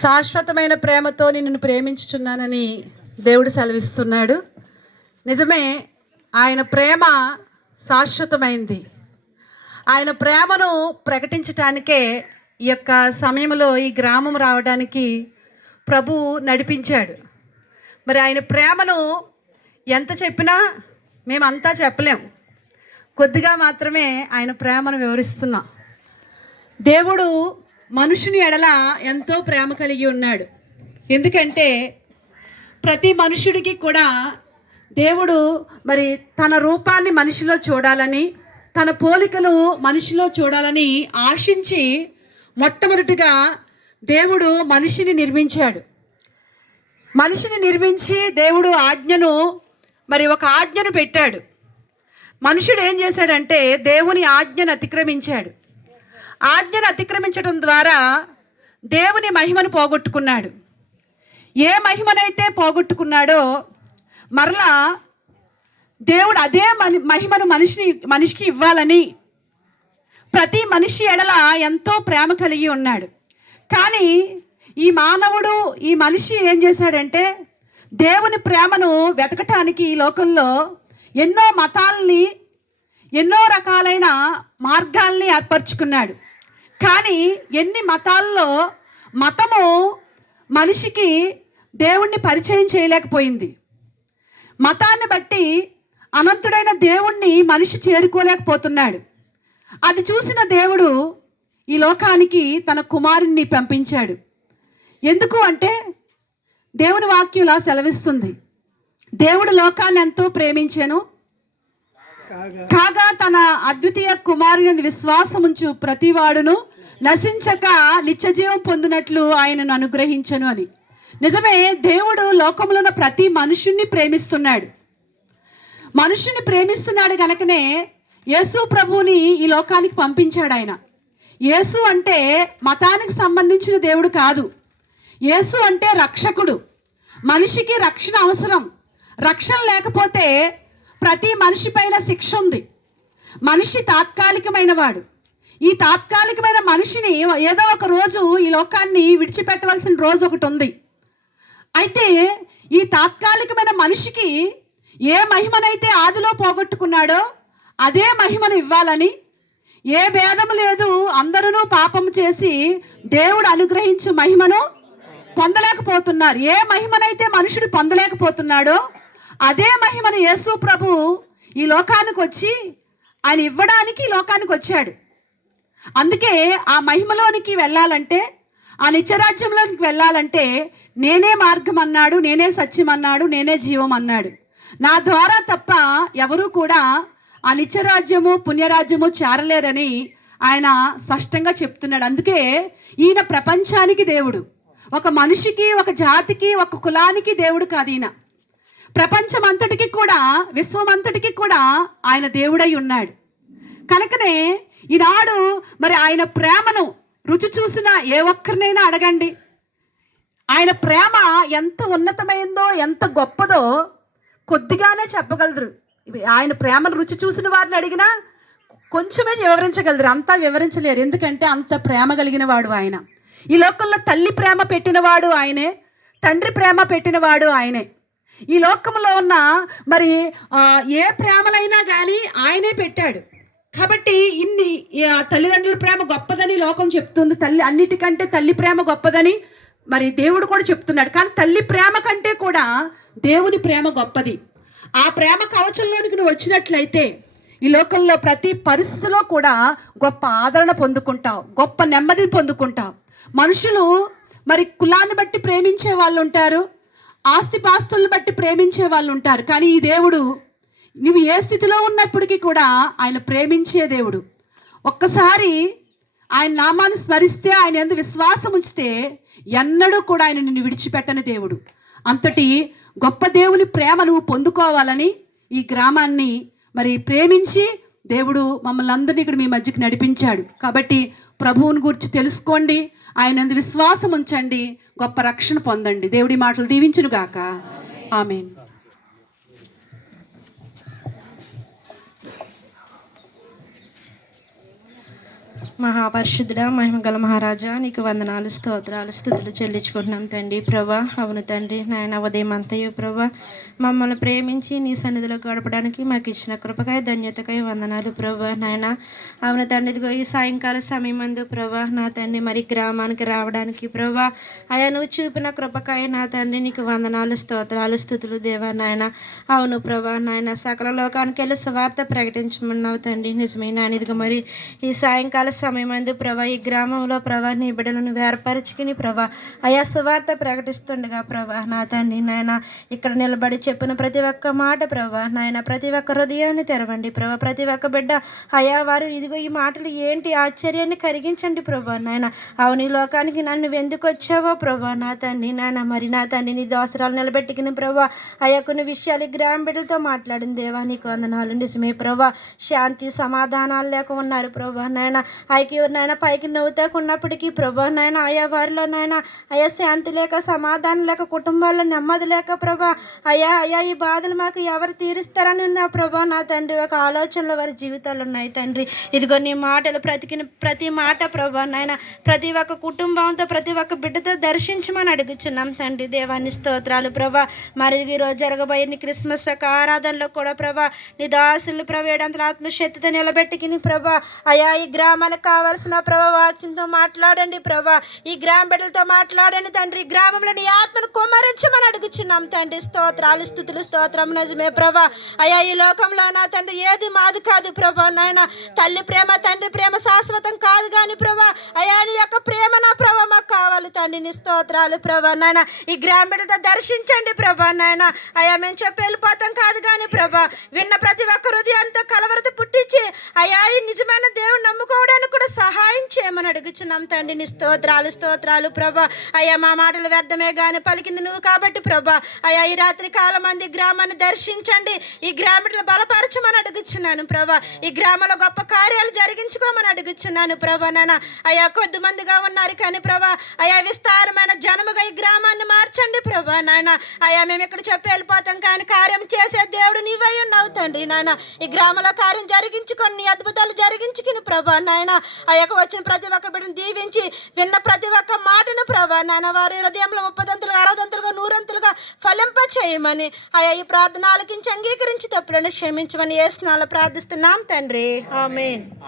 శాశ్వతమైన ప్రేమతో నిన్ను ప్రేమించుచున్నానని దేవుడు సెలవిస్తున్నాడు. నిజమే, ఆయన ప్రేమ శాశ్వతమైంది. ఆయన ప్రేమను ప్రకటించటానికే ఈ యొక్క సమయంలో ఈ గ్రామం రావడానికి ప్రభు నడిపించాడు. మరి ఆయన ప్రేమను ఎంత చెప్పినా మేమంతా చెప్పలేం, కొద్దిగా మాత్రమే ఆయన ప్రేమను వివరిస్తున్నాం. దేవుడు మనుషుని ఎడల ఎంతో ప్రేమ కలిగి ఉన్నాడు. ఎందుకంటే ప్రతి మనుషుడికి కూడా దేవుడు మరి తన రూపాన్ని మనిషిలో చూడాలని, తన పోలికలు మనిషిలో చూడాలని ఆశించి మొట్టమొదటిగా దేవుడు మనిషిని నిర్మించాడు. మనిషిని నిర్మించి దేవుడు ఒక ఆజ్ఞను పెట్టాడు. మనుషుడు ఏం చేశాడంటే దేవుని ఆజ్ఞను అతిక్రమించాడు. ఆజ్ఞను అతిక్రమించడం ద్వారా దేవుని మహిమను పోగొట్టుకున్నాడు. ఏ మహిమనైతే పోగొట్టుకున్నాడో మరలా దేవుడు అదే మహిమను మనిషికి ఇవ్వాలని ప్రతి మనిషి ఎడల ఎంతో ప్రేమ కలిగి ఉన్నాడు. కానీ ఈ మనిషి ఏం చేశాడంటే దేవుని ప్రేమను వెతకటానికి ఈ లోకంలో ఎన్నో మతాల్ని, ఎన్నో రకాలైన మార్గాల్ని ఏర్పరచుకున్నాడు. కానీ ఎన్ని మతాల్లో మతము మనిషికి దేవుణ్ణి పరిచయం చేయలేకపోయింది. మతాన్ని బట్టి అనంతుడైన దేవుణ్ణి మనిషి చేరుకోలేకపోతున్నాడు. అది చూసిన దేవుడు ఈ లోకానికి తన కుమారుణ్ణి పంపించాడు. ఎందుకు అంటే దేవుని వాక్యం ఇలా సెలవిస్తుంది, దేవుడు లోకాన్ని ఎంతో ప్రేమించెను కాగా తన అద్వితీయ కుమారుని విశ్వాసముంచు ప్రతివాడును నశించక నిత్యజీవం పొందినట్లు ఆయనను అనుగ్రహించను అని. నిజమే, దేవుడు లోకంలో ఉన్న ప్రతి మనుషుణ్ణి ప్రేమిస్తున్నాడు. మనుషుని ప్రేమిస్తున్నాడు కనుకనే యేసు ప్రభువుని ఈ లోకానికి పంపించాడు. ఆయన యేసు అంటే మతానికి సంబంధించిన దేవుడు కాదు. యేసు అంటే రక్షకుడు. మనిషికి రక్షణ అవసరం. రక్షణ లేకపోతే ప్రతి మనిషి పైన శిక్ష ఉంది. మనిషి తాత్కాలికమైన వాడు. ఈ తాత్కాలికమైన మనిషిని ఏదో ఒక రోజు ఈ లోకాన్ని విడిచిపెట్టవలసిన రోజు ఒకటి ఉంది. అయితే ఈ తాత్కాలికమైన మనిషికి ఏ మహిమనైతే ఆదిలో పోగొట్టుకున్నాడో అదే మహిమను ఇవ్వాలని, ఏ భేదము లేదు, అందరూ పాపం చేసి దేవుడు అనుగ్రహించు మహిమను పొందలేకపోతున్నారు. ఏ మహిమనైతే మనుషుడు పొందలేకపోతున్నాడో అదే మహిమను యేసు ప్రభు ఈ లోకానికి వచ్చి ఆయన ఇవ్వడానికి ఈ లోకానికి వచ్చాడు. అందుకే ఆ మహిమలోనికి వెళ్ళాలంటే, ఆ నిత్యరాజ్యంలోనికి వెళ్ళాలంటే నేనే మార్గం అన్నాడు, నేనే సత్యం అన్నాడు, నేనే జీవం అన్నాడు. నా ద్వారా తప్ప ఎవరూ కూడా ఆ నిత్యరాజ్యము పుణ్యరాజ్యము చేరలేరని ఆయన స్పష్టంగా చెప్తున్నాడు. అందుకే ఈయన ప్రపంచానికి దేవుడు. ఒక మనిషికి, ఒక జాతికి, ఒక కులానికి దేవుడు కాదు. ఈయన ప్రపంచం అంతటికి కూడా, విశ్వం అంతటికి కూడా ఆయన దేవుడై ఉన్నాడు. కనుకనే ఈనాడు మరి ఆయన ప్రేమను రుచి చూసిన ఏ ఒక్కరినైనా అడగండి, ఆయన ప్రేమ ఎంత ఉన్నతమైందో, ఎంత గొప్పదో కొద్దిగానే చెప్పగలరు. ఆయన ప్రేమను రుచి చూసిన వారిని అడిగినా కొంచెమే వివరించగలరు, అంతా వివరించలేరు. ఎందుకంటే అంత ప్రేమ కలిగిన వాడు ఆయన. ఈ లోకంలో తల్లి ప్రేమ పెట్టినవాడు ఆయనే, తండ్రి ప్రేమ పెట్టినవాడు ఆయనే. ఈ లోకంలో ఉన్న మరి ఏ ప్రేమలైనా కానీ ఆయనే పెట్టాడు. కాబట్టి ఇన్ని తల్లిదండ్రుల ప్రేమ గొప్పదని లోకం చెప్తుంది. అన్నిటికంటే తల్లి ప్రేమ గొప్పదని మరి దేవుడు కూడా చెప్తున్నాడు. కానీ తల్లి ప్రేమ కంటే కూడా దేవుని ప్రేమ గొప్పది. ఆ ప్రేమ కవచంలోనికి నువ్వు వచ్చినట్లయితే ఈ లోకంలో ప్రతి పరిస్థితిలో కూడా గొప్ప ఆదరణ పొందుకుంటావు, గొప్ప నెమ్మదిని పొందుకుంటావు. మనుషులు మరి కులాన్ని బట్టి ప్రేమించే వాళ్ళు ఉంటారు, ఆస్తిపాస్తులను బట్టి ప్రేమించే వాళ్ళు ఉంటారు. కానీ ఈ దేవుడు నువ్వు ఏ స్థితిలో ఉన్నప్పటికీ కూడా ఆయన ప్రేమించే దేవుడు. ఒక్కసారి ఆయన నామాన్ని స్మరిస్తే, ఆయన యందు విశ్వాసం ఉంచితే ఎన్నడూ కూడా ఆయన నిన్ను విడిచిపెట్టని దేవుడు. అంతటి గొప్ప దేవుని ప్రేమ నువ్వు పొందుకోవాలని ఈ గ్రామాన్ని మరి ప్రేమించి దేవుడు మమ్మల్ని అందరినీ ఇక్కడ మీ మధ్యకి నడిపించాడు. కాబట్టి ప్రభువుని గురించి తెలుసుకోండి, ఆయన యందు విశ్వాసం ఉంచండి, గొప్ప రక్షణ పొందండి. దేవుడి మాటలు దీవించును గాక. ఆమేన్. మహాపరిశుద్ధుడా మహిమగల మహారాజా నీకు వందనాలు స్తోత్రాలు స్తుతులు చెల్లించుకుంటున్నాం తండ్రి ప్రభా. అవును తండ్రి నాయన ఉదయం అంతయు ప్రభా మమ్మల్ని ప్రేమించి నీ సన్నిధిలో గడపడానికి మాకు ఇచ్చిన కృపకాయ ధన్యతకాయ వందనాలు ప్రభా నాయన. అవును తండ్రి ఇదిగో ఈ సాయంకాల సమయం అందు ప్రభా నా తండ్రి మరి గ్రామానికి రావడానికి ప్రభా అయా నువ్వు చూపిన కృపకాయ నా తండ్రి నీకు వందనాలు స్తోత్రాలు స్తుతులు దేవా నాయన. అవును ప్రభా నాయన సకల లోకానికి వెళ్ళి సువార్త ప్రకటించమన్నావు తండ్రి నిజమే నాయన. ఇదిగో మరి ఈ సాయంకాల సమయం అందు ప్రభా ఈ గ్రామంలో ప్రభా నీ బిడ్డలను వేరపరుచుకుని ప్రభా అయా సువార్త ప్రకటిస్తుండగా ప్రభా నా తండ్రి నాయన ఇక్కడ నిలబడి చెప్పిన ప్రతి ఒక్క మాట ప్రభా నాయన ప్రతి ఒక్క హృదయాన్ని తెరవండి ప్రభా. ప్రతి ఒక్క బిడ్డ అయా వారు ఇదిగో ఈ మాటలు ఏంటి ఆశ్చర్యాన్ని కరిగించండి ప్రభా నాయన. అవును ఈ లోకానికి నన్ను ఎందుకు వచ్చావో ప్రభా నా తండ్రి నాయన. మరి నా తండ్రి నీ దోసరాలు నిలబెట్టుకుని ప్రభా అయా కొన్ని విషయాలు ఈ గ్రామ బిడ్డలతో మాట్లాడిన దేవా నీకు వందనాలు నిజమే ప్రభా. శాంతి సమాధానాలు లేక ఉన్నారు ప్రభా నాయన. నాయన పైకి నవ్వుతాకు ఉన్నప్పటికీ ప్రభా నాయన ఆయా వారిలో నాయన అయా శాంతి లేక సమాధానం లేక కుటుంబాల్లో నెమ్మది లేక ప్రభా అయా ఈ బాధలు మాకు ఎవరు తీరుస్తారని నా ప్రభా నా తండ్రి ఒక ఆలోచనలో వారి జీవితాలు ఉన్నాయి తండ్రి. ఇదిగో నీ మాటలు ప్రతి మాట ప్రభా నాయన ప్రతి ఒక్క కుటుంబంతో ప్రతి ఒక్క బిడ్డతో దర్శించమని అడుగుచున్నాం తండ్రి దేవాన్ని స్తోత్రాలు ప్రభా. మరి ఈరోజు జరగబోయే నీ క్రిస్మస్ యొక్క ఆరాధనలో కూడా ప్రభా నీ దాసులు ప్రవేడంతల ఆత్మశక్తితో నిలబెట్టుకుని ప్రభా అయా ఈ గ్రామానికి కావాల్సిన ప్రభా వాక్యంతో మాట్లాడండి ప్రభా. ఈ గ్రామ బిడ్డలతో మాట్లాడండి తండ్రి. గ్రామంలో నీ ఆత్మను కుమ్మరించమని అడుగుచున్నాం తండ్రి. స్తోత్రాలు స్తుతులు స్తోత్రం నిజమే ప్రభా. అయా ఈ లోకంలో నా తండ్రి ఏది మాది కాదు ప్రభా నాయన. తల్లి ప్రేమ తండ్రి ప్రేమ శాశ్వతం కాదు కానీ ప్రభా అయా నీ యొక్క ప్రేమ నా ప్రభా మాకు కావాలి తండ్రి. నీ స్తోత్రాలు ప్రభా నాయన. ఈ గ్రామ బిడ్డలతో దర్శించండి ప్రభా నాయన. అయా మేము చెప్పి వెళ్ళిపోతాం కాదు కానీ ప్రభా విన్న ప్రతి ఒక్క హృదయంతో కలవరత పుట్టించి అయా ఈ నిజమైన దేవుడు నమ్ముకోవడానికి కూడా సహాయం చేయమని అడుగుచున్నాం తండ్రి. నీ స్తోత్రాలు ప్రభా. అయ్యా మా మాటలు వ్యర్థమే కానీ పలికింది నువ్వు కాబట్టి ప్రభా అయ్యా ఈ రాత్రి కాలం మంది గ్రామాన్ని దర్శించండి. ఈ గ్రామీణులు బలపరచమని అడుగుచున్నాను ప్రభా. ఈ గ్రామంలో గొప్ప కార్యాలు జరిగించుకోమని అడుగుచున్నాను ప్రభా నాన్న. అయ్యా కొద్ది మందిగా ఉన్నారు కానీ ప్రభా అయా విస్తారమైన జనముగా ఈ గ్రామాన్ని మార్చండి ప్రభా నాయన. అయ్యా మేము ఇక్కడ చెప్పి వెళ్ళిపోతాం కానీ కార్యం చేసే దేవుడు నీవై ఉన్నావు తండ్రి నాయన. ఈ గ్రామంలో కార్యం జరిగించుకొని నీ అద్భుతాలు జరిగించుకుని ప్రభా నాయన. అయ్యాక వచ్చిన ప్రతి ఒక్క బిడ్డను దీవించి విన్న ప్రతి ఒక్క మాటను ప్రభా నాయన వారి హృదయంలో 30 60 100 ఫలింప చేయమని అయ్యా ఈ ప్రార్థన ఆలకించి అంగీకరించి తప్పులను క్షమించమని యేసు నామములో ప్రార్థిస్తున్నాం తండ్రి. ఆమేన్.